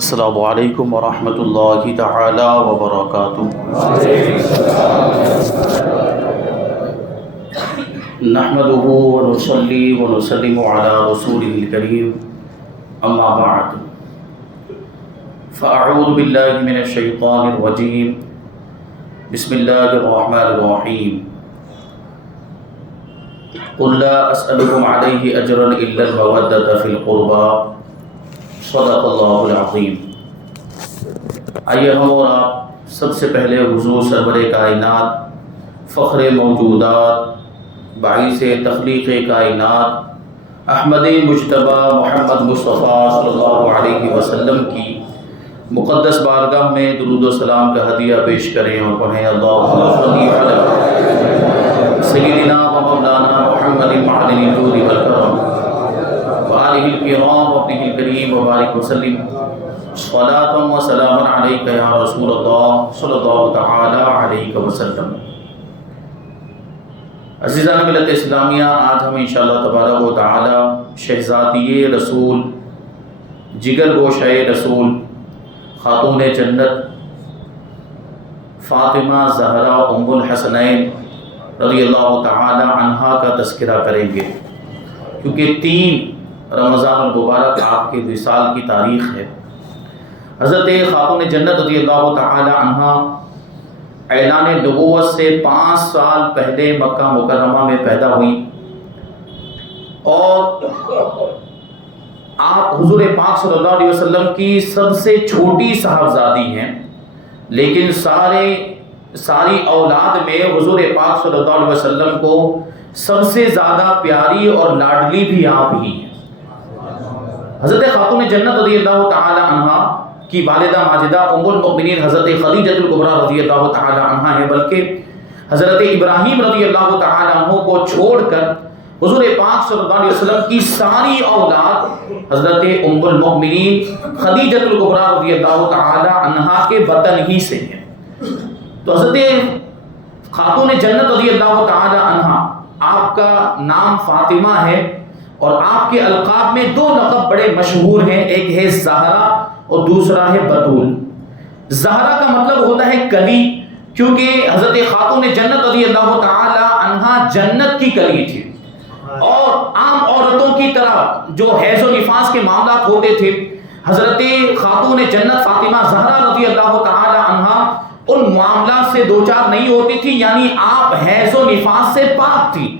السلام علیکم ورحمۃ اللہ تعالی وبرکاتہ۔ نحمده ونصلي ونسلم على رسوله الكريم اما بعد فاعوذ باللہ من الشیطان الرجیم بسم اللہ الرحمن الرحیم قل لا اسألكم علیہ اجرا الا المودۃ فی القربى صدق اللہ العظیم۔ آئیے ہم اور آپ سب سے پہلے حضور سرور کائنات، فخر موجودات، باعث تخلیق کائنات، احمد مجتبی محمد مصطفیٰ صلی اللہ علیہ وسلم کی مقدس بارگاہ میں درود و سلام کا ہدیہ پیش کریں اور پڑھیں اللہم صلی علی سیدنا و مولانا محمد معدن الجود والکرم وآلہ الکرام وابنہ الکریم وبارک وسلم صلاۃ و سلام علیک یا رسول اللہ صلی اللہ تعالی علیہ وسلم۔ عزیزان ملت اسلامیہ، آج ہم انشاءاللہ تبارک و تعالی شہزادی رسول، جگر گوشہ رسول، خاتون جنت فاطمہ زہرا ام الحسنین رضی اللہ تعالی عنہا کا تذکرہ کریں گے، کیونکہ 3 رمضان المبارک آپ کے وصال کی تاریخ ہے۔ حضرت خاتون جنت رضی اللہ تعالی عنہا اعلان نبوت سے 5 سال پہلے مکہ مکرمہ میں پیدا ہوئی، اور آپ حضور پاک صلی اللہ علیہ وسلم کی سب سے چھوٹی صاحبزادی ہیں، لیکن ساری اولاد میں حضور پاک صلی اللہ علیہ وسلم کو سب سے زیادہ پیاری اور لاڈلی بھی آپ ہی ہیں۔ حضرت خاتون جنت رضی اللہ تعالی عنہا کی والدہ ماجدہ ام المؤمنین حضرت خدیجہ الکبریٰ رضی اللہ تعالی عنہا ہے، بلکہ حضرت ابراہیم رضی اللہ تعالی عنہ کو چھوڑ کر حضور پاک صلی اللہ علیہ وسلم کی ساری اولاد حضرت ام المؤمنین خدیجہ الکبریٰ رضی اللہ تعالی عنہا کے وطن ہی سے ہیں۔ تو حضرت خاتون جنت رضی اللہ تعالی عنہا، آپ کا نام فاطمہ ہے، اور آپ کے القاب میں 2 لقب بڑے مشہور ہیں، ایک ہے زہرا اور دوسرا ہے بتول۔ زہرا کا مطلب ہوتا ہے کلی، کیونکہ حضرت خاتون جنت رضی اللہ تعالی عنہا جنت کی کلی تھی، اور عام عورتوں کی طرح جو حیض و نفاس کے معاملات ہوتے تھے، حضرت خاتون جنت فاطمہ زہرا رضی اللہ تعالی عنہا ان معاملات سے دوچار نہیں ہوتی تھی، یعنی آپ حیض و نفاس سے پاک تھی،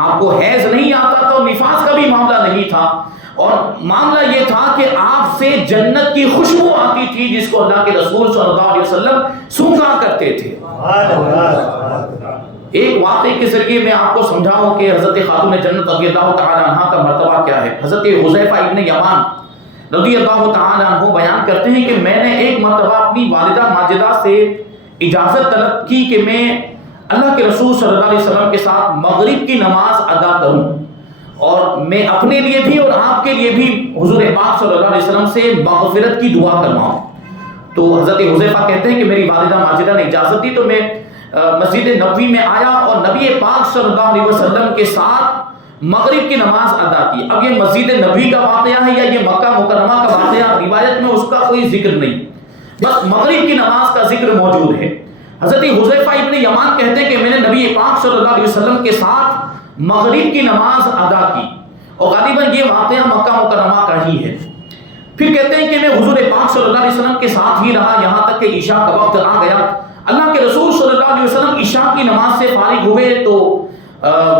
آپ کو حیض نہیں آتا تو نفاس کا بھی معاملہ نہیں تھا، اور معاملہ یہ تھا کہ آپ سے جنت کی خوشبو آتی تھی جس کو اللہ کے رسول صلی اللہ علیہ وسلم سونگا کرتے تھے۔ ایک واقعے کے ذریعے میں آپ کو سمجھاؤں کہ حضرت خاتون جنت رضی اللہ تعالی عنہ کا مرتبہ کیا ہے۔ حضرت حذیفہ ابن یمان رضی اللہ تعالی عنہ بیان کرتے ہیں کہ میں نے ایک مرتبہ اپنی والدہ ماجدہ سے اجازت طلب کی کہ میں اللہ کے رسول صلی اللہ علیہ وسلم کے ساتھ مغرب کی نماز ادا کروں، اور میں اپنے لیے بھی اور آپ کے لیے بھی حضور پاک صلی اللہ علیہ وسلم سے مغفرت کی دعا کرواؤں۔ تو حضرت حذیفہ کہتے ہیں کہ میری والدہ ماجدہ نے اجازت دی تو میں مسجد نبوی میں آیا اور نبی پاک صلی اللہ علیہ وسلم کے ساتھ مغرب کی نماز ادا کی۔ اب یہ مسجد نبوی کا واقعہ ہے یا یہ مکہ مکرمہ کا واقعہ، روایت میں اس کا کوئی ذکر نہیں، بس مغرب کی نماز کا ذکر موجود ہے۔ حضرت حذیفہ ابن یمان کہتے ہیں کہ میں نے نبی پاک صلی اللہ علیہ وسلم کے ساتھ مغرب کی نماز ادا کی، اور غالباً یہ واقعہ مکہ مکرمہ کا ہی ہے۔ پھر کہتے ہیں کہ میں حضور پاک صلی اللہ علیہ وسلم کے ساتھ ہی رہا یہاں تک کہ عشاء کا وقت آ گیا۔ اللہ کے رسول صلی اللہ علیہ وسلم عشاء کی نماز سے فارغ ہوئے تو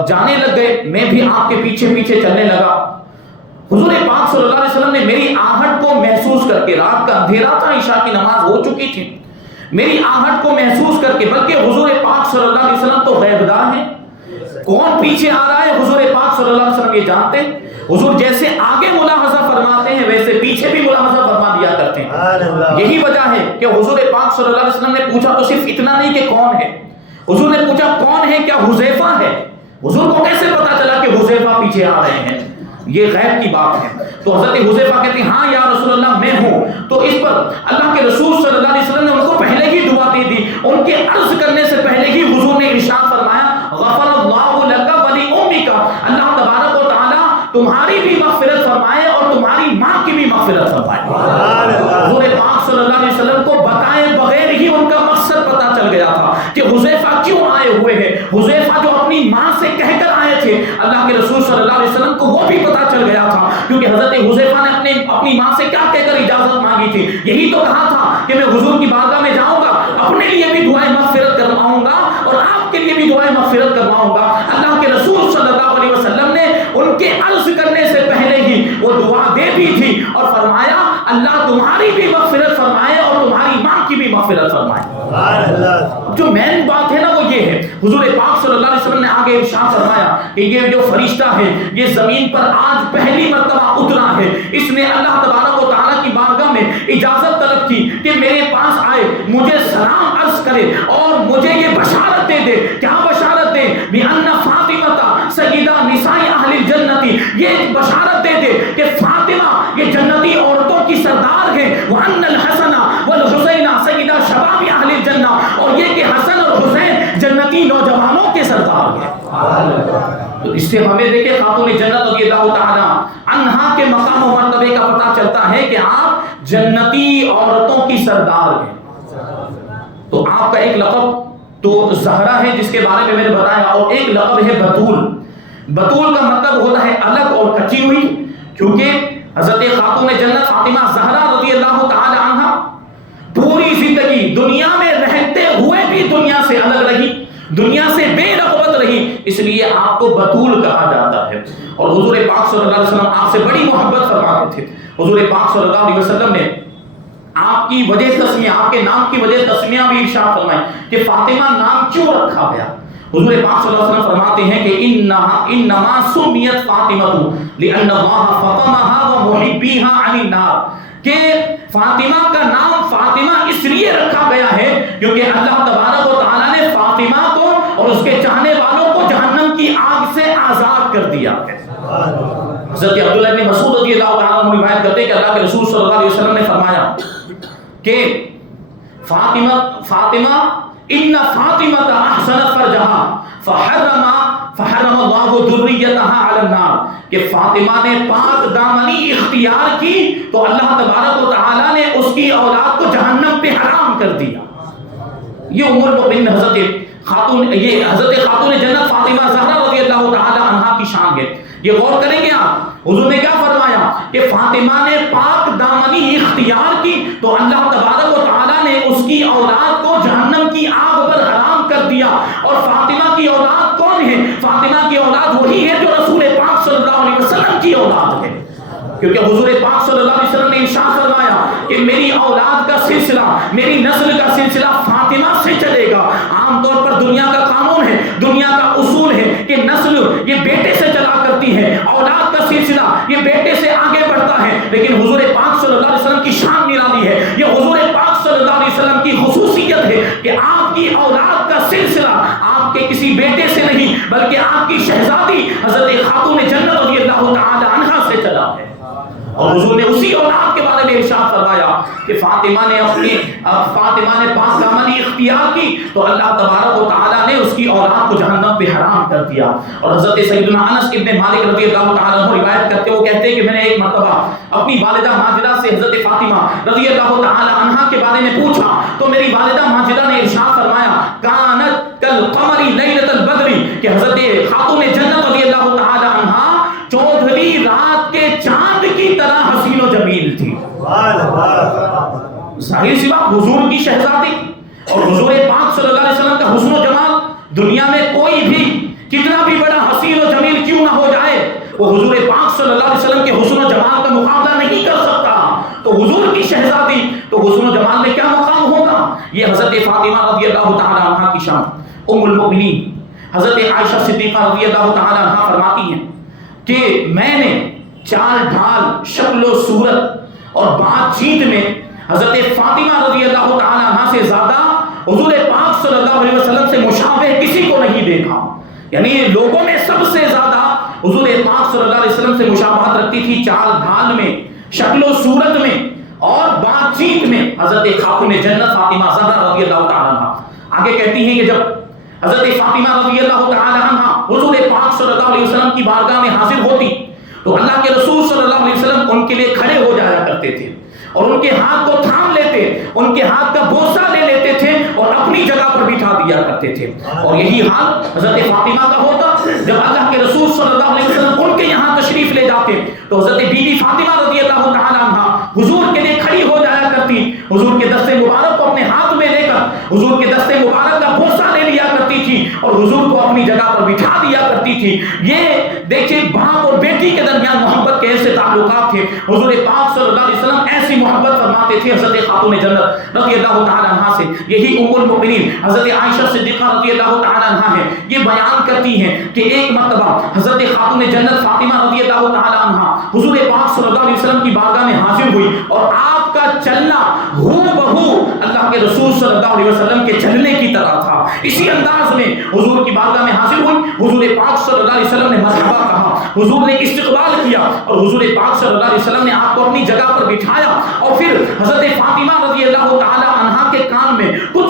جانے لگ گئے، میں بھی آپ کے پیچھے پیچھے چلنے لگا۔ حضور پاک صلی اللہ علیہ وسلم نے میری آہٹ کو محسوس کر کے، رات کا اندھیرا تھا، عشاء کی نماز ہو چکی تھی، میری آہٹ کو محسوس کر کے، بلکہ حضور پاک صلی اللہ علیہ وسلم تو غیب دان ہیں، کون پیچھے آ رہا ہے حضور پاک صلی اللہ علیہ وسلم یہ جانتے ہیں۔ حضور جیسے آگے ملاحظہ فرماتے ہیں ویسے پیچھے بھی ملاحظہ فرما دیا کرتے ہیں۔ یہی وجہ ہے کہ حضور پاک صلی اللہ علیہ وسلم نے پوچھا تو صرف اتنا نہیں کہ کون ہے، حضور نے پوچھا کون ہے، کیا حذیفہ ہے؟ حضور کو کیسے پتا چلا کہ حذیفہ پیچھے آ رہے ہیں؟ یہ غیب کی بات ہے۔ تو حضرت حذیفہ کہتے ہیں ہاں یا رسول اللہ میں ہوں۔ تو اس پر اللہ کے رسول صلی اللہ علیہ وسلم نے ان کو پہلے ہی دعا دے دی، ان کے عرض کرنے سے پہلے ہی حضور نے ارشاد فرمایا غفر اللہ لک ولی امک، اللہ تبارک و تعالی تمہاری بھی مغفرت فرمائے اور تمہاری ماں کی بھی مغفرت فرمائے۔ حضور حذیفہ جو اپنی ماں سے کہہ کر آئے تھے، اللہ کے رسول صلی اللہ علیہ وسلم کو وہ بھی پتا چل گیا تھا، کیونکہ حضرت حذیفہ نے اپنی ماں سے کیا کہہ کر اجازت مانگی تھی؟ یہی تو کہا تھا کہ میں حضور کی بارگاہ میں جاؤں گا، اپنے لیے بھی دعائیں مغفرت کرواؤں گا اور آپ کے لیے بھی دعائیں مغفرت کرواؤں گا۔ اللہ کے رسول صلی اللہ علیہ وسلم نے ان کے عرض کرنے سے پہلے ہی وہ دعا دے دی تھی اور فرمایا اللہ تمہاری بھی مغفرت فرمائے اور تمہاری ماں کی بھی مغفرت فرمائے۔ جو مین بات ہے نا وہ یہ ہے، حضور پاک صلی اللہ علیہ وسلم نے آگے ارشاد فرمایا کہ یہ جو فرشتہ ہے یہ زمین پر آج پہلی مرتبہ اترا ہے، اس نے اللہ تبارک و تعالیٰ کی بارگاہ میں اجازت طلب کی کہ میرے پاس آئے، مجھے سلام عرض کرے اور مجھے یہ بشارت دے دے۔ کیا بشارت دے؟ بِأَنَّ فاطمہ سیدہ نساء اہل الجنت، یہ بشارت دے دے کہ فاطمہ یہ جنتی عورتوں کی سردار ہے، وَأَنَّ الْحَسَنَ وَالْحُسَيْنَ سیدہ شباب اہل الجنہ، اور یہ کہ حسن اور حسین جنتی نوجوانوں کے سردار ہیں۔ تو اس سے ہمیں دیکھیں خاتون جنت رضی اللہ تعالی عنہا کے مقام و مرتبے کا پتہ چلتا ہے کہ آپ جنتی عورتوں کی سردار ہیں۔ تو آپ کا ایک لقب تو زہرا ہے جس کے بارے میں میں نے بتایا، اور ایک لقب ہے بتول۔ بتول کا مطلب ہوتا ہے الگ اور کچی ہوئی، کیونکہ حضرت خاتون جنت فاطمہ زہرا رضی اللہ تعالی عنہا پوری زندگی دنیا میں رہتے ہوئے بھی دنیا سے الگ رہی، دنیا سے بے رغبت رہی، اس لیے آپ کو بتول کہا جاتا ہے۔ اور حضور پاک صلی اللہ علیہ وسلم آپ سے بڑی محبت فرماتے تھے۔ حضور پاک صلی اللہ علیہ وسلم نے آپ کی وجہ تسمیہ، آپ کے نام کی وجہ تسمیہ بھی ارشاد فرمائی کہ فاطمہ نام کیوں رکھا گیا۔ حضور پاک صلی اللہ علیہ وسلم فرماتے ہیں کہ انما سمیت فاطمہ لأن اللہ فطمها ومحبیها عن النار، کہ فاطمہ کا نام فاطمہ اس لیے رکھا گیا ہے کیونکہ اللہ تبارک و تعالیٰ نے فاطمہ کو اور اس کے چاہنے والوں کو جہنم کی آگ سے آزاد کر دیا ہے۔ حضرت عبداللہ بن مسعود رضی اللہ تعالیٰ عنہ روایت کرتے ہیں کہ اللہ کے رسول صلی اللہ علیہ وسلم نے فرمایا کہ فاطمہ ان فاطمہ احسنت فرجہا فحرم اللہ ذریتہا علی النار، کہ فاطمہ نے پاک دامنی اختیار کی تو اللہ تبارک و تعالیٰ نے اس کی اولاد کو جہنم پہ حرام کر دیا۔ یہ ام المؤمنین حضرت خاتون جنت فاطمہ زہرا رضی اللہ تعالی عنہا کی شان ہے۔ یہ غور کریں گے آپ، حضور نے کیا فرمایا کہ فاطمہ نے پاک دامنی اختیار کی تو اللہ تبارک و تعالیٰ نے اس کی اولاد کو جہنم کی آگ پر حرام کر دیا۔ اور فاطمہ کی اولاد کون ہے؟ فاطمہ کی اولاد وہی ہے جو رسول پاک صلی اللہ علیہ وسلم کی اولاد ہے، کیونکہ حضور پاک صلی اللہ علیہ وسلم نے ارشاد فرمایا کہ میری اولاد کا سلسلہ، میری نسل کا سلسلہ فاطمہ سے چلے گا۔ عام طور پر دنیا کا قانون ہے، دنیا کا اصول ہے کہ نسل یہ بیٹے سے چلا کرتی ہے، اولاد کا سلسلہ یہ بیٹے سے آگے بڑھتا ہے، لیکن حضور پاک صلی اللہ علیہ وسلم کی شان نرالی ہے، یہ حضور پاک صلی اللہ علیہ وسلم کی خصوصیت ہے کہ آپ کی اولاد کا سلسلہ آپ کے کسی بیٹے سے نہیں بلکہ آپ کی شہزادی حضرت خاتون جنت رضی اللہ تعالی عنہا سے چلا ہے۔ اور حضور نے اسی اولاد کے بارے میں ارشاد فرمایا کہ فاطمہ نے پاک دامنی اختیار کی تو اللہ تبارک و تعالیٰ نے اس کی اولاد کو جہنم پہ حرام کر دیا۔ اور حضرت سیدنا انس ابن مالک رضی اللہ تعالیٰ عنہ روایت کرتے وہ کہتے ہیں کہ میں نے ایک مرتبہ اپنی والدہ ماجدہ سے حضرت فاطمہ رضی اللہ تعالیٰ عنہا کے بارے میں پوچھا تو میری والدہ ماجدہ نے ارشاد فرمایا کانت کالقمر لیلۃ البدر، کہ حضرت خاتون جنت رضی اللہ تعالیٰ عنہا چودھویں رات کے چاند کی طرح حسین و جمیل تھی۔ ظاہر سی بات حضور کی شہزادی اور حضور پاک صلی اللہ علیہ وسلم کا حسن و جمال دنیا میں کوئی بھی کتنا بھی بڑا حسین و جمیل کیوں نہ ہو جائے وہ حضور پاک صلی اللہ علیہ وسلم کے حسن و جمال کا مقابلہ نہیں کر سکتا۔ تو حضور کی شہزادی تو حسن و جمال میں کیا مقام ہوگا؟ یہ حضرت فاطمہ رضی اللہ تعالی عنہا کی شان۔ ام المؤمنین حضرت عائشہ صدیقہ رضی اللہ تعالی عنہا فرماتی ہیں کہ میں نے چال ڈھال، شکل و صورت اور بات چیت میں حضرت فاطمہ رضی اللہ تعالی عنہا سے زیادہ حضور پاک صلی اللہ علیہ وسلم سے مشابہ کسی کو نہیں دیکھا۔ یعنی لوگوں میں سب سے زیادہ حضور پاک صلی اللہ علیہ وسلم سے مشابہت رکھتی تھی چال ڈھال میں، شکل و صورت میں اور بات چیت میں حضرت خاتون جنت فاطمہ زہرا رضی اللہ تعالی عنہا۔ آگے کہتی ہیں کہ جب حضرت فاطمہ رضی اللہ تعالی عنہا حضور پاک صلی اللہ علیہ وسلم کی بارگاہ میں حاضر ہوتی تو اللہ کے رسول صلی اللہ علیہ وسلم ان کے لیے کھڑے ہو جایا کرتے تھے اور ان کے ہاتھ کو تھام لیتے، ان کے ہاتھ کا بوسہ لے لیتے تھے اور اپنی جگہ پر بٹھا دیا کرتے تھے. اور یہی حال حضرت فاطمہ کا ہوتا. جب اللہ کے رسول صلی اللہ علیہ وسلم ان کے یہاں تشریف لے جاتے تو حضرت بی بی فاطمہ رضی اللہ تعالی عنہ حضور کے لیے کھڑی ہو جایا کرتی، حضور کے دست مبارک کو اپنے ہاتھ میں لے کر حضور کے دست مبارک کا بوسہ لے لیا کرتی تھی اور حضور کو اپنی جگہ پر بٹھا دیا کرتی تھی. یہ دیکھیں باپ اور بیٹی کے درمیان محبت کے ایسے تعلقات تھے. حضور پاک صلی اللہ علیہ وسلم ایسی محبت فرماتے تھے حضرت خاتون جنت رضی اللہ تعالی عنہا سے. یہی ام المؤمنین حضرت عائشہ صدیقہ رضی اللہ تعالی عنہا ہے، یہ بیان کرتی ہیں کہ ایک مرتبہ حضرت خاتون جنت فاطمہ رضی اللہ تعالی عنہا حضور پاک صلی اللہ علیہ وسلم کی بارگاہ میں حاضر ہوئی اور آپ کا چلنا ہو بہو اللہ کے رسول صلی اللہ علیہ وسلم کے چلنے کی طرح تھا. اسی انداز میں حضور کی بارگاہ میں حاضر ہوئی، حضور پاک صلی اللہ علیہ وسلم نے مرحبا کہا، حضور نے استقبال کیا اور حضور پاک صلی اللہ علیہ وسلم نے آپ کو اپنی جگہ پر بٹھایا اور پھر حضرت فاطمہ رضی اللہ تعالی عنہا کے کان میں کچھ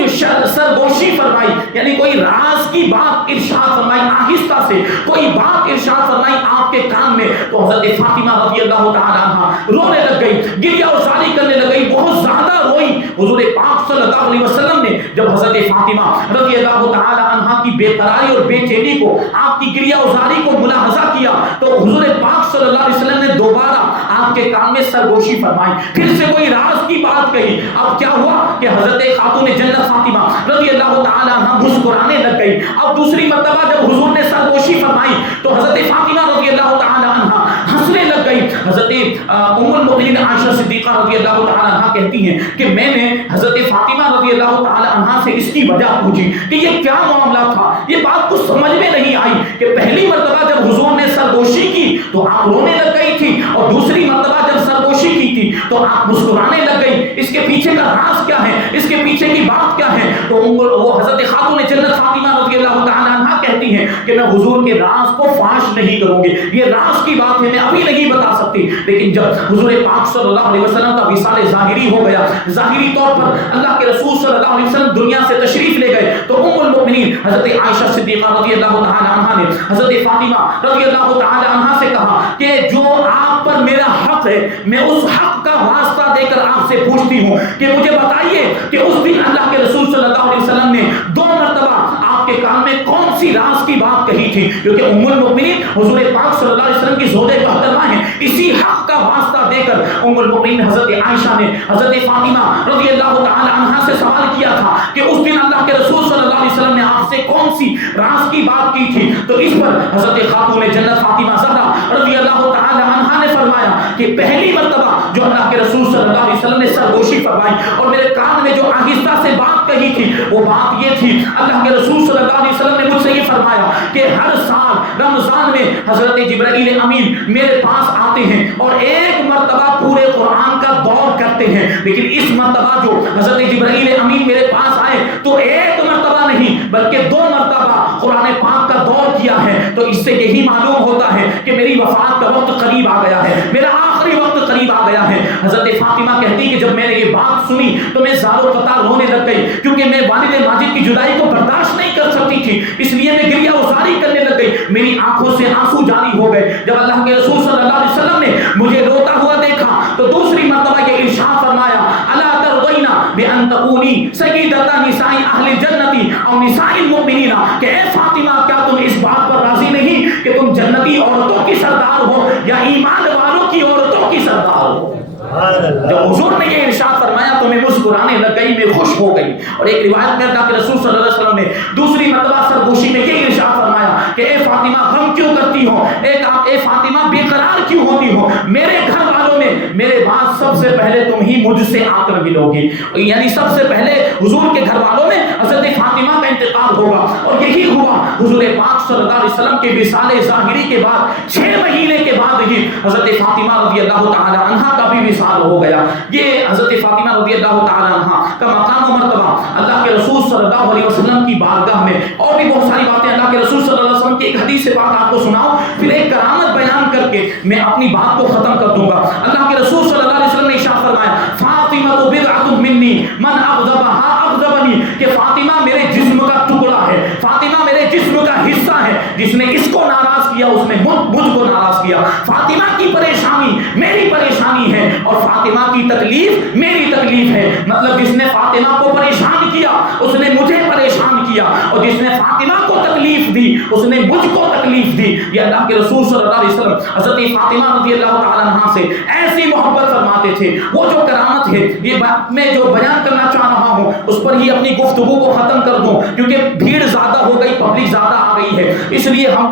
سرگوشی فرمائی، یعنی کوئی راز کی بات ارشاد فرمائی، آہستہ سے کوئی بات ارشاد فرمائی آپ کے کان میں. تو حضرت فاطمہ رضی اللہ تعالی عنہا رونے لگ گئی، گریہ وزاری کرنے لگ گئی، بہت زیادہ روئی. حضور پاک صلی اللہ علیہ وسلم نے جب حضرت فاطمہ رضی اللہ تعالی عنہا کی بے قراری اور بے چینی کو، آپ کی گریہ وزاری کو ملاحظہ کیا تو حضور پاک صلی اللہ علیہ وسلم نے دوبارہ آپ کے کان میں سرگوشی فرمائی، پھر سے کوئی راز کی بات کہی. اب کیا ہوا کہ حضرت خاتون جنت فاطمہ رضی اللہ تعالی عنہا مسکرانے لگ گئی. اب دوسری مرتبہ جب حضور نے سرگوشی فرمائی تو حضرت فاطمہ رضی اللہ تعالی عنہا ہنسنے لگ گئی. حضرت ام المؤمنین عائشہ صدیقہ رضی اللہ تعالی عنہا کہتی ہیں کہ میں نے حضرت فاطمہ رضی اللہ تعالی عنہا سے اس کی وجہ پوچھی کہ یہ کیا معاملہ تھا. یہ بات کچھ سمجھ میں نہیں آئی کہ پہلی مرتبہ جب حضور نے سرگوشی کی تو آپ رونے لگ گئی تھی اور دوسری مرتبہ جب سرگوشی کی تھی تو آپ مسکرانے لگ گئی. اس کے پیچھے کا راز کیا ہے، اس کے پیچھے کی بات کیا ہے؟ تو وہ حضرت خاتون جنت فاطمہ رضی اللہ تعالی عنہا کہتی ہیں کہ میں حضور کے راز کو فاش نہیں کروں گی، یہ راز کی بات ہے میں ابھی نہیں بتا سکتی. لیکن جب حضور پاک صلی اللہ علیہ وسلم کا وصال ظاہری ہو گیا، ظاہری طور پر اللہ کے رسول صلی اللہ علیہ وسلم دنیا سے تشریف لے گئے تو ام المؤمنین حضرت عائشہ صدیقہ رضی اللہ تعالی عنہا نے حضرت فاطمہ رضی اللہ تعالی عنہا سے کہا کہ جو آپ پر میرا حق ہے میں اس حق کا واسطہ دے کر آپ سے پوچھتی ہوں کہ مجھے بتائیے کہ اس دن اللہ کے رسول صلی اللہ علیہ وسلم نے 2 مرتبہ آپ کے کان میں کون سی راز کی بات کہی تھی؟ کیونکہ ام المؤمنین حضور پاک صلی اللہ علیہ وسلم کی زوجہ محترمہ ہیں. اسی حق کا واسطہ دے کر ام المؤمنین حضرت عائشہ نے حضرت فاطمہ رضی اللہ تعالی عنہا سے سوال کیا تھا کہ اس دن اللہ کے رسول صلی اللہ علیہ وسلم نے آپ سے کون سی راز کی بات کی تھی. تو اس پر حضرت خاتون جنت فاطمہ زہرا رضی اللہ تعالی عنہا نے فرمایا کہ پہلی مرتبہ جو اللہ کے رسول صلی اللہ علیہ وسلم نے سرگوشی فرمائی اور میرے کان میں جو آہستہ سے بات کہی تھی وہ بات یہ تھی، اللہ کے رسول صلی اللہ علیہ وسلم نے مجھ سے یہ فرمایا کہ ہر سال رمضان میں حضرت جبرائیل امین میرے پاس آتے ہیں اور ایک مرتبہ پورے قرآن کا دور کرتے ہیں. لیکن اس مرتبہ جو حضرت جبرائیل امین میرے پاس آئے تو ایک مرتبہ نہیں بلکہ 2 مرتبہ قرآن پاک کا دور کیا ہے. تو اس سے یہی معلوم ہوتا ہے کہ میری وفات کا وقت قریب آ گیا ہے، میرا آخری وقت قریب آ گیا ہے. حضرت فاطمہ کہتی کہ جب میں نے یہ بات سنی تو میں زار و قطع رونے لگ گئی کیونکہ میں والد ماجد کی جدائی کو برداشت نہیں کر سکتی تھی، اس لیے میں گریہ وزاری کرنے لگ گئی، میری آنکھوں سے آنسو جاری ہو گئے. جب اللہ کے رسول صلی اللہ علیہ وسلم نے مجھے روتا ہوا دیکھا تو دوسری مرتبہ یہ ارشاد فرمایا الا ترضینا بان تکونی سیدۃ نساء اہل الجنۃ او نساء المؤمنین، کہ اے فاطمہ کیا تم اس بات پر راضی نہیں کہ تم جنتی عورتوں کی سردار ہو یا ایمان والوں کی عورتوں کی سردار ہو؟ جب حضور نے یہ ارشاد فرمایا تو میں مسکرانے لگ گئی، میں خوش ہو گئی. اور ایک روایت میں اللہ کے رسول صلی اللہ علیہ وسلم نے دوسری مرتبہ سرگوشی میں یہ ارشاد فرمایا کہ اے فاطمہ غم کیوں کرتی ہو، اے فاطمہ بے قرار کیوں ہوتی ہو؟ میرے گھر والوں میں میرے بعد سب سے پہلے تم ہی مجھ سے آ کر ملو گی. یعنی سب سے پہلے حضور کے گھر والوں میں حضرت فاطمہ کا انتقال ہوگا. اور یہی ہوا، حضور پاک صلی اللہ علیہ وسلم کے وصال ظاہری کے بعد 6 مہینے کے بعد ہی حضرت فاطمہ رضی اللہ تعالی عنہا کا بھی وصال ہو گیا. یہ حضرت فاطمہ رضی اللہ تعالی عنہا کا مقام و مرتبہ اللہ کے رسول صلی اللہ علیہ وسلم کی بارگاہ میں. اور بھی بہت ساری باتیں اللہ کے رسول صلی اللہ علیہ وسلم کی ایک حدیث سے بات آپ کو سناؤ پھر ایک کرامت بیان کر کے میں اپنی بات کو ختم کر دوں گا. اللہ کے رسول صلی اللہ علیہ وسلم نے ارشاد فرمایا فاطمہ بضعۃ منی من اغضبها اغضبنی، کہ فاطمہ میرے جسم کا ٹکڑا ہے، فاطمہ میرے میرے جسم کا حصہ ہے، جس نے اس کو ناراض کیا اس نے مجھ کو ناراض کیا۔ فاطمہ کی پریشانی میری پریشانی ہے اور فاطمہ کی تکلیف میری تکلیف ہے۔ مطلب جس نے فاطمہ کو پریشان کیا اس نے مجھے پریشان کیا، اور جس نے فاطمہ کو تکلیف دی اس نے مجھ کو تکلیف دی۔ یہ اللہ کے رسول صلی اللہ علیہ وسلم حضرت فاطمہ رضی اللہ تعالی عنہا سے ایسی محبت فرماتے تھے۔ وہ جو کرامت ہے، یہ میں جو بیان کرنا چاہ رہا ہوں اس پر ہی اپنی گفتگو کو ختم کر دوں، کیونکہ بھیڑ زیادہ ہو گئی، پبلک زیادہ آ گئی ہے، اس لیے ہم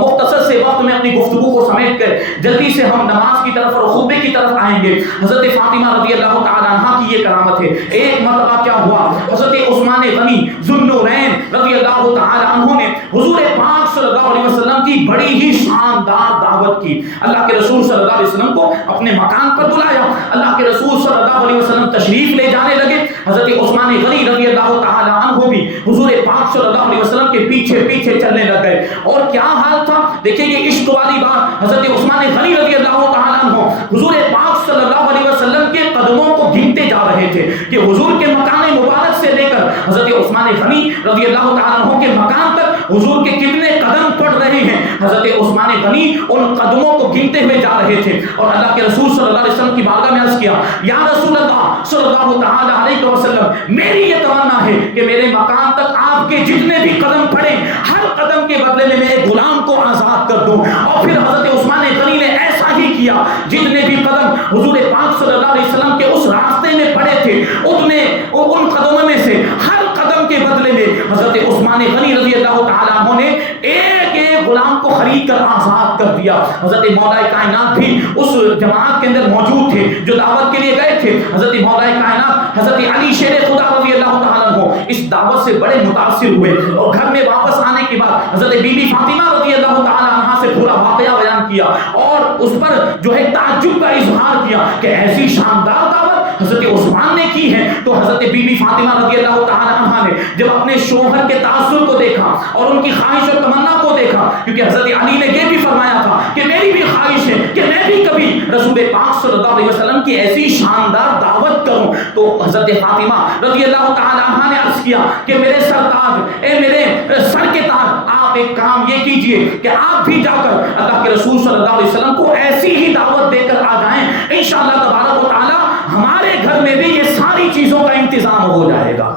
مختصر سے وقت میں اپنی گفتگو کو سمیٹ کر جلدی سے ہم نماز کی طرف اور خطبے کی طرف آئیں گے۔ حضرت فاطمہ رضی اللہ تعالی عنہا کی یہ کرامت ہے۔ ایک مرتبہ کیا ہوا، حضرت عثمان غنی ذو النورین رضی اللہ تعالی عنہ نے حضور پاک صلی اللہ علیہ وسلم کی بڑی ہی شاندار دعوت کی۔ اللہ کے رسول صلی اللہ علیہ وسلم کو اپنے مکان پر بلایا، اللہ کے رسول صلی اللہ علیہ وسلم تشریف لے جانے لگے۔ حضرت عثمان غنی رضی اللہ تعالی عنہ بھی حضور پاک صلی اللہ علیہ وسلم کے پیچھے پیچھے چلنے لگ گئے۔ اور کیا حال تھا دیکھیں، یہ عشق والی بات، حضرت عثمان غنی رضی اللہ تعالی عنہ حضور پاک صلی اللہ علیہ وسلم کے قدموں کو گنتے جا رہے تھے کہ حضور کے مکان مبارک سے لے کر حضرت عثمان غنی رضی اللہ تعالی عنہ کے مکان تک حضور کے کتنے قدم پڑ رہے ہیں۔ حضرت عثمان غنی ان قدموں کو گنتے ہوئے جا رہے تھے، اور اللہ کے رسول صلی اللہ علیہ وسلم کی بارگاہ میں عرض کیا، یا رسول اللہ صلی اللہ تعالی علیہ وسلم، میری یہ تمنا ہے کہ میرے مکان تک آپ کے جتنے بھی قدم پڑے، ہر قدم کے بدلے میں ایک غلام کو آزاد کر دوں۔ اور پھر حضرت عثمان غنی نے ایسا ہی کیا، جتنے بھی قدم حضور پاک صلی اللہ علیہ وسلم کے اس راستے میں پڑے تھے، ان قدموں میں سے ہر قدم کے بدلے میں حضرت عثمان غنی رضی اللہ تعالی عنہ نے ایک ایک غلام کو خرید کر آزاد کر دیا۔ حضرت مولا کائنات بھی اس جماعت کے اندر موجود تھے جو دعوت کے لیے گئے تھے۔ حضرت مولا کائنات حضرت علی شیر خدا رضی اللہ تعالی عنہ اس دعوت سے بڑے متاثر ہوئے، اور گھر میں واپس آنے کے بعد حضرت بی بی فاطمہ رضی اللہ تعالی عنہا سے پورا واقعہ بیان کیا، اور اس پر جو ہے تعجب کا اظہار کیا کہ ایسی شاندار دعوت حضرت عثمان نے کی ہے۔ تو حضرت بی بی فاطمہ رضی اللہ تعالی عنہا نے جب اپنے شوہر کے تاثر کو دیکھا اور ان کی خواہش اور تمنا کو دیکھا، کیونکہ حضرت علی نے یہ بھی فرمایا تھا کہ میری بھی خواہش ہے کہ میں بھی کبھی رسول پاک صلی اللہ علیہ وسلم کی ایسی شاندار دعوت کروں، تو حضرت فاطمہ رضی اللہ تعالی عنہا نے عرض کیا کہ میرے سرتاج، اے میرے سر کے تاج، آپ ایک کام یہ کیجئے کہ آپ بھی جا کر اللہ کے رسول صلی اللہ علیہ وسلم کو ایسی ہی دعوت دے کر آ جائیں، انشاءاللہ تبارک و تعالی ہمارے گھر میں بھی یہ ساری چیزوں کا انتظام ہو جائے گا۔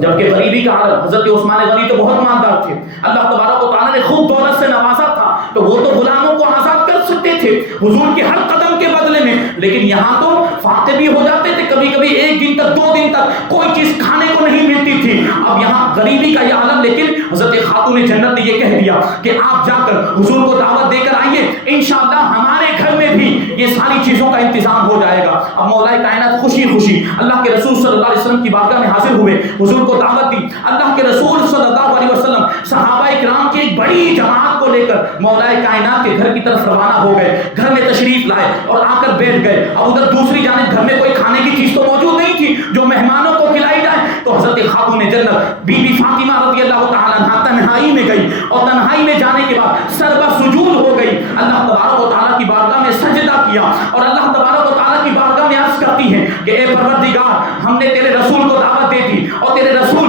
جبکہ غریبی کا حالت، حضرت عثمان غنی تو بہت مالدار تھے، اللہ تبارک و تعالی نے خوب دولت سے نوازا تھا، تو وہ تو غلاموں کو آزاد کر سکتے تھے حضور کے ہر قدم کے بدلے میں، لیکن یہاں تو فاتح بھی ہو جاتے تھے، کبھی کبھی ایک دن تک 2 دن تک کوئی چیز کھانے کو نہیں ملتی تھی۔ اب یہاں غریبی کا یہ عالم، لیکن حضرت خاتون جنت نے یہ کہہ دیا کہ آپ جا کر حضور کو دعوت دے کر آئیے، انشاءاللہ ہمارے گھر میں بھی یہ ساری چیزوں کا انتظام ہو جائے گا۔ اب مولا کائنات خوشی خوشی اللہ کے رسول صلی اللہ علیہ وسلم کی بارگاہ میں حاضر ہوئے، حضور کو دعوت دی۔ اللہ کے رسول صلی اللہ علیہ وسلم صحابہ کرام کی ایک بڑی جماعت کو لے کر مولا کائنات کے گھر کی طرف روانہ ہو گئے، گھر میں تشریف لائے اور آ کر بیٹھ گئے۔ اب ادھر دوسری جانب گھر میں کوئی کھانے کی چیز تو موجود نہیں تھی جو مہمانوں کو کھلائی جائے، تو حضرت خاتون جنت بی بی فاطمہ رضی اللہ تعالی عنہا تنہائی میں گئی، اور تنہائی میں جانے کے بعد سربا سجود ہو گئی، اللہ تبارک و تعالی کی بارگاہ میں سجدہ کیا، اور اللہ تبارک و تعالی کی بارگاہ میں عرض کرتی ہے کہ اے پروردگار، ہم نے تیرے رسول کو دعوت دے دی، اور تیرے رسول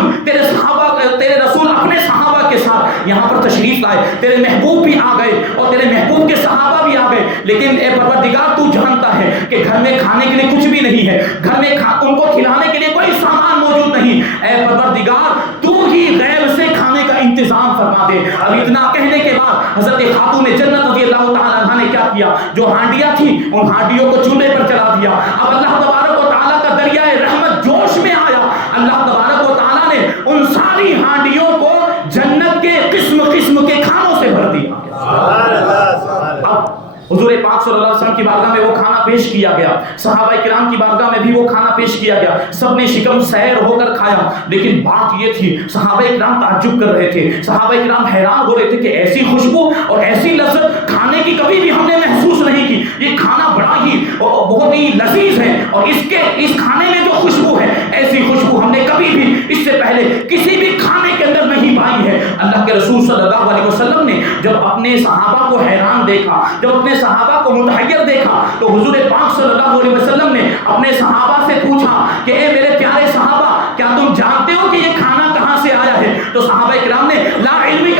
اپنے صحابہ کے ساتھ یہاں پر تشریف لائے، تیرے محبوب بھی آ گئے اور تیرے محبوب کے صحابہ بھی آ گئے، لیکن اے پروردگار تو جانتا ہے کہ گھر میں کھانے کے لیے کچھ بھی نہیں ہے، گھر میں ان کو کھلانے کے لیے کوئی سامان موجود نہیں، اے پروردگار تو ہی غیب سے کھانے کا انتظام فرما دے۔ اب اتنا کہنے کے بعد حضرت خاتون جنت رضی اللہ تعالی عنہا نے کیا کیا، جو ہانڈیاں تھیں ان ہانڈیوں کو چولہے پر چلا دیا۔ اب اللہ تبارک و تعالی کا دریائے رحمت جوش میں آیا، اللہ تبارک و تعالی نے ان ساری ہانڈیوں کو جنت کے قسم قسم کے کھانوں سے بھر دیا۔ اب حضور پاک صلی اللہ علیہ وسلم کی بارگاہ میں وہ کھانا پیش کیا گیا، صحابہ کرام کی بارگاہ میں بھی وہ کھانا پیش کیا گیا، سب نے شکم سیر ہو کر کھایا، لیکن بات یہ تھی صحابہ کرام تعجب کر رہے تھے، صحابہ کرام حیران ہو رہے تھے کہ ایسی خوشبو اور ایسی لذت کھانے کی کبھی بھی ہم نے محسوس نہیں کی، یہ کھانا بڑا ہی بہت ہی لذیذ ہے، اور اس کھانے میں جو خوشبو ہے ایسی خوشبو ہم نے کبھی بھی اس سے پہلے کسی بھی کھانے کے اندر نہیں پائی ہے۔ اللہ کے رسول صلی اللہ علیہ وسلم نے جب اپنے صحابہ کو حیران دیکھا، جب اپنے صحابہ کو متحیر دیکھا، تو حضور پاک صلی اللہ علیہ وسلم نے اپنے صحابہ سے پوچھا کہ اے میرے پیارے صحابہ، کیا تم جانتے ہو کہ یہ کھانا کہاں سے آیا ہے؟ تو صحابہ کرام نے لا علمی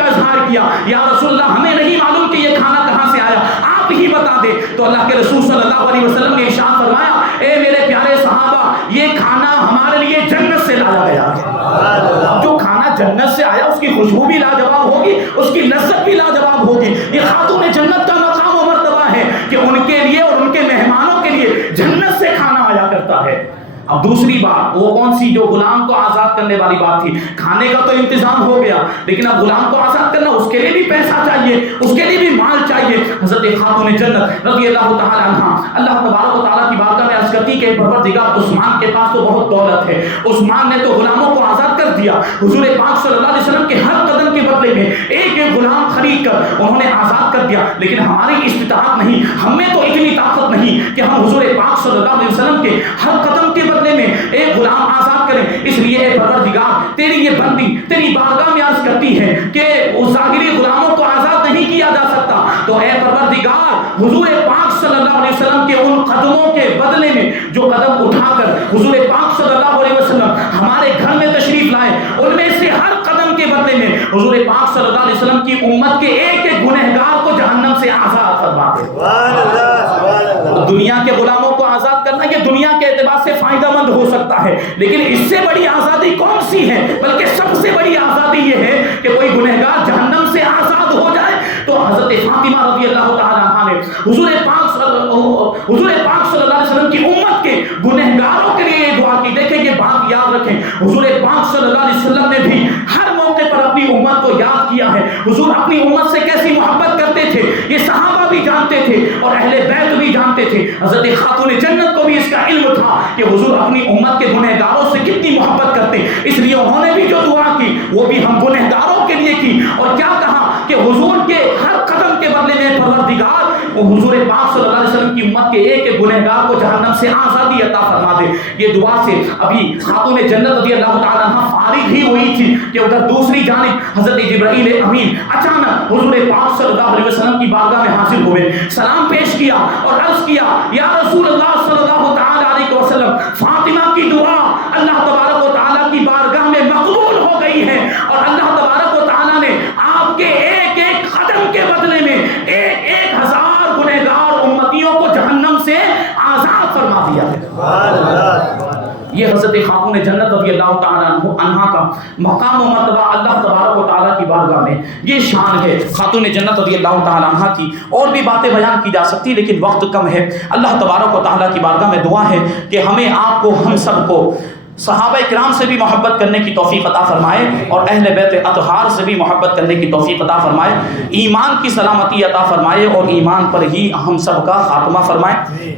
کیا یا رسول اللہ ہمیں نہیں معلوم کہ یہ کھانا کہاں سے آیا، آپ ہی بتا دے۔ تو اللہ کے رسول صلی اللہ علیہ وسلم نے ارشاد فرمایا اے میرے پیارے صحابہ یہ کھانا ہمارے لیے جنت سے لایا گیا ہے۔ جو کھانا جنت سے آیا اس کی خوشبو بھی لاجواب ہوگی، اس کی لذت بھی لاجواب ہوگی۔ یہ خاتون جنت کا مقام و مرتبہ ہے کہ ان کے لیے اور ان کے مہمانوں کے لیے جنت سے کھانا آیا کرتا ہے۔ اب دوسری بات وہ کون سی، جو غلام کو آزاد کرنے والی بات تھی۔ کھانے کا تو انتظام ہو گیا لیکن اب غلام کو آزاد کرنا، اس کے لیے بھی پیسہ چاہیے، اس کے لیے بھی مال چاہیے۔ حضرت خاتون جنت رضی اللہ تعالی عنہا اللہ تبارک و تعالیٰ کی بارگاہ میں عرض کرتی کہ پروردگار عثمان کے پاس تو بہت دولت ہے، عثمان نے تو غلاموں کو آزاد کر دیا، حضور پاک صلی اللہ علیہ وسلم کے ہر قدم کے بدلے میں ایک ایک غلام خرید کر انہوں نے آزاد کر دیا، لیکن ہماری استطاعت نہیں، ہم میں تو اتنی طاقت نہیں کہ ہم حضور پاک صلی اللہ علیہ وسلم کے ہر قدم کے بدلے میں ایک غلام آزاد کریں۔ اس لیے اے پروردگار تیری یہ بندی تیری بارگاہ میں عرض کرتی ہے کہ اس ظاہری غلاموں کو آزاد نہیں کیا جا سکتا، تو اے پروردگار حضور پاک صلی اللہ علیہ وسلم کے ان قدموں کے بدلے میں جو قدم اٹھا کر حضور پاک صلی اللہ علیہ وسلم ہمارے گھر میں تشریف لائے، ان میں سے ہر قدم کے بدلے میں حضور پاک صلی اللہ علیہ وسلم کی امت کے ایک ایک گنہگار کو جہنم سے آزاد فرما دے۔ دنیا کے غلاموں کو آزاد کرنا یہ دنیا کے اعتبار سے فائدہ مند ہو سکتا ہے، لیکن اس سے بڑی آزادی کون سی ہے؟ بلکہ سب سے بڑی آزادی یہ ہے کہ کوئی گنہگار جہنم سے آزاد ہو جائے۔ تو حضرت فاطمہ رضی اللہ تعالی عنہا نے حضور پاک صلی اللہ علیہ وسلم کی امت کے گنہگاروں کے لیے یہ دعا کی۔ دیکھیں یہ بات یاد رکھیں، حضور پاک صلی اللہ علیہ وسلم نے بھی ہر موقع پر اپنی امت کو یاد کیا ہے۔ حضور اپنی امت سے کیسی محبت کرتے تھے یہ صحابہ بھی جانتے تھے اور اہل بیت بھی جانتے تھے۔ حضرت خاتون جنت کو بھی اس کا علم تھا کہ حضور اپنی امت کے گنہگاروں سے کتنی محبت کرتے، اس لیے انہوں نے بھی جو دعا کی وہ بھی ہم گنہگاروں کے لیے کی، اور کیا کہا کہ حضور کے ہر قدم کے بدلے میں پروردگار وہ حضور پاک صلی اللہ علیہ وسلم کی امت کے ایک ایک گنہگار کو جہنم سے آزادی عطا فرما دے۔ یہ دعا سے ابھی خاتون جنت رضی اللہ تعالی عنہا فارغ ہی ہوئی تھی کہ ادھر دوسری جانب حضرت جبرائیل امین اچانک حضور پاک صلی اللہ علیہ وسلم کی بارگاہ میں حاضر ہوئے، سلام پیش کیا اور عرض کیا یا رسول اللہ صلی اللہ تعالی علیہ وسلم فاطمہ کی دعا اللہ تبارک و تعالیٰ کی بارگاہ میں مقبول ہو گئی ہے، اور اللہ تبارک و تعالیٰ نے آپ کے ایک ایک قدم کے بدلے میں ایک ایک ہزار گنہگار امتیوں کو جہنم سے آزاد فرما دیا ہے۔ یہ حضرت خاتون جنت رضی اللہ تعالیٰ عنہا کا مقام و مرتبہ اللہ تبارک و تعالیٰ کی بارگاہ میں یہ شان ہے خاتون جنت رضی اللہ تعالیٰ عنہا کی۔ اور بھی باتیں بیان کی جا سکتی لیکن وقت کم ہے۔ اللہ تبارک و تعالیٰ کی بارگاہ میں دعا ہے کہ ہمیں آپ کو ہم سب کو صحابہ کرام سے بھی محبت کرنے کی توفیق عطا فرمائے اور اہل بیت اطہار سے بھی محبت کرنے کی توفیق عطا فرمائے، ایمان کی سلامتی عطا فرمائے اور ایمان پر ہی ہم سب کا خاتمہ فرمائے۔